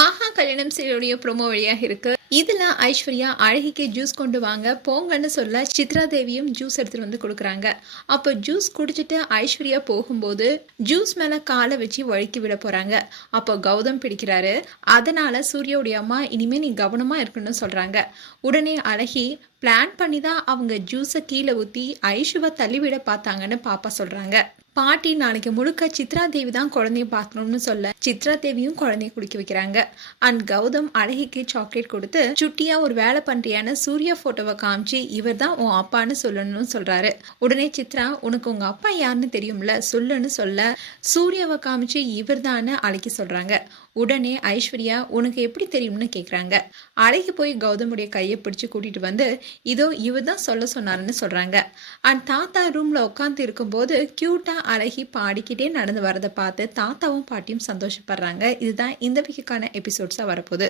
ஆஹா கல்யாணம் செய்யுடைய ப்ரோமோ வழியாக இருக்கு. இதுல ஐஸ்வர்யா அழகிக்கு ஜூஸ் கொண்டு வாங்க போங்கன்னு சொல்ல சித்ரா தேவியும் ஜூஸ் எடுத்துட்டு வந்து கொடுக்குறாங்க. அப்போ ஜூஸ் குடிச்சிட்டு ஐஸ்வர்யா போகும்போது ஜூஸ் மேல காலை வச்சு வழுக்கி விட போறாங்க. அப்போ கௌதம் பிடிக்கிறாரு. அதனால சூர்யாவுடைய அம்மா இனிமே நீ கவனமா இருக்கணும்னு சொல்றாங்க. உடனே அழகி பிளான் பண்ணி தான் அவங்க ஜூஸை கீழே ஊற்றி ஐஷுவை தள்ளிவிட பார்த்தாங்கன்னு பாப்பா சொல்றாங்க. பாட்டி நாளைக்கு முழுக்க சித்ரா தேவி தான் குழந்தைய பார்க்கணும்னு சொல்ல சித்ரா தேவியும் குழந்தைய குடிக்க வைக்கிறாங்க. அண்ட் கௌதம் அழகிக்கு சாக்லேட் கொடுத்து சுட்டியா ஒரு வேலை பண்றியான சூர்யா போட்டோவை காமிச்சு இவர் தான் உன் அப்பான்னு சொல்லணும்னு சொல்றாரு. உடனே சித்ரா உனக்கு உங்க அப்பா யாருன்னு தெரியும்ல சொல்லுன்னு சொல்ல சூர்யாவை காமிச்சு இவர் தான் அழைக்க சொல்றாங்க. உடனே ஐஸ்வர்யா உனக்கு எப்படி தெரியும்னு கேட்குறாங்க அழகி போய் கௌதமுடைய கையை பிடிச்சி கூட்டிட்டு வந்து இதோ இவர் தான் சொல்ல சொன்னாருன்னு சொல்றாங்க. அண்ட் தாத்தா ரூம்ல உட்காந்து இருக்கும்போது கியூட்டா அழகி பாடிக்கிட்டே நடந்து வரதை பார்த்து தாத்தாவும் பாட்டியும் சந்தோஷப்படுறாங்க. இதுதான் இந்த வீக்குக்கான எபிசோட்ஸாக வரப்போகுது.